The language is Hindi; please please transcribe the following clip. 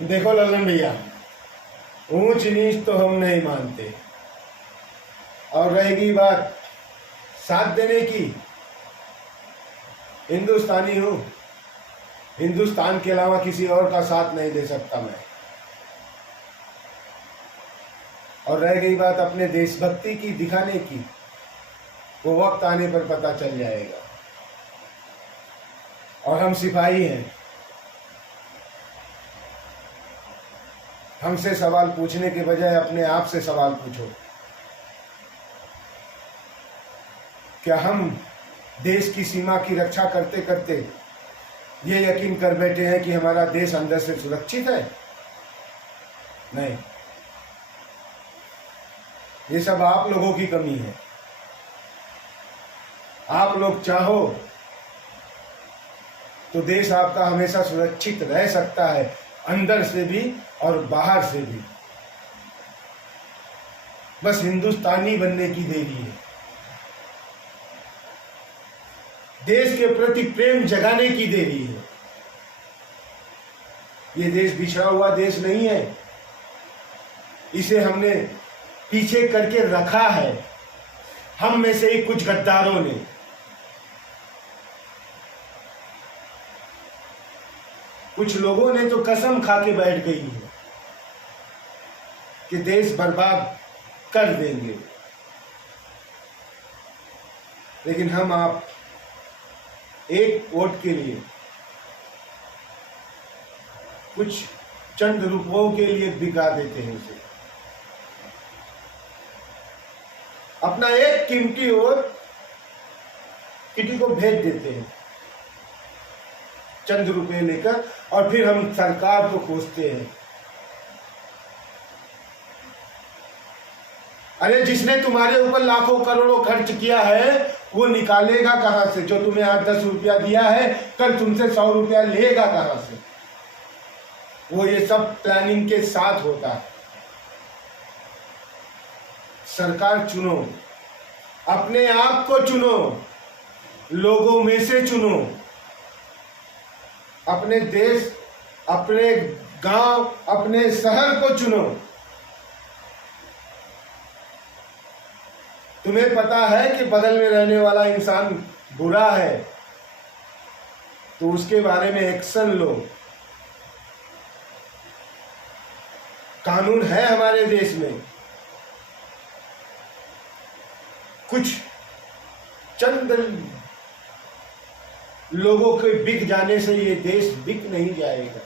देखो ललन भैया, ऊंच नीच तो हम नहीं मानते, और रहेगी बात साथ देने की, हिंदुस्तानी हूं, हिंदुस्तान के अलावा किसी और का साथ नहीं दे सकता मैं। और रह गई बात अपने देशभक्ति की दिखाने की, वो वक्त आने पर पता चल जाएगा। और हम सिपाही हैं, हमसे सवाल पूछने के बजाय अपने आप से सवाल पूछो, क्या हम देश की सीमा की रक्षा करते करते ये यकीन कर बैठे हैं कि हमारा देश अंदर से सुरक्षित है? नहीं, ये सब आप लोगों की कमी है। आप लोग चाहो तो देश आपका हमेशा सुरक्षित रह सकता है, अंदर से भी और बाहर से भी। बस हिंदुस्तानी बनने की देरी है, देश के प्रति प्रेम जगाने की देरी है। ये देश बिछड़ा हुआ देश नहीं है, इसे हमने पीछे करके रखा है, हम में से ही कुछ गद्दारों ने। कुछ लोगों ने तो कसम खा के बैठ गई है कि देश बर्बाद कर देंगे, लेकिन हम आप एक वोट के लिए, कुछ चंद रुपयों के लिए बिका देते हैं उसे। अपना एक कीमती वोट किसी को भेज देते हैं चंद रुपए लेकर, और फिर हम सरकार को कोसते हैं। अरे जिसने तुम्हारे ऊपर लाखों करोड़ों खर्च किया है, वो निकालेगा कहां से? जो तुम्हें आज 10 रुपया दिया है, कल तुमसे 100 रुपया लेगा कहां से? वो ये सब प्लानिंग के साथ होता है। सरकार चुनो, अपने आप को चुनो, लोगों में से चुनो, अपने देश, अपने गांव, अपने शहर को चुनो। तुम्हें पता है कि बगल में रहने वाला इंसान बुरा है, तो उसके बारे में एक्शन लो। कानून है हमारे देश में, कुछ चंद लोगों के बिक जाने से ये देश बिक नहीं जाएगा।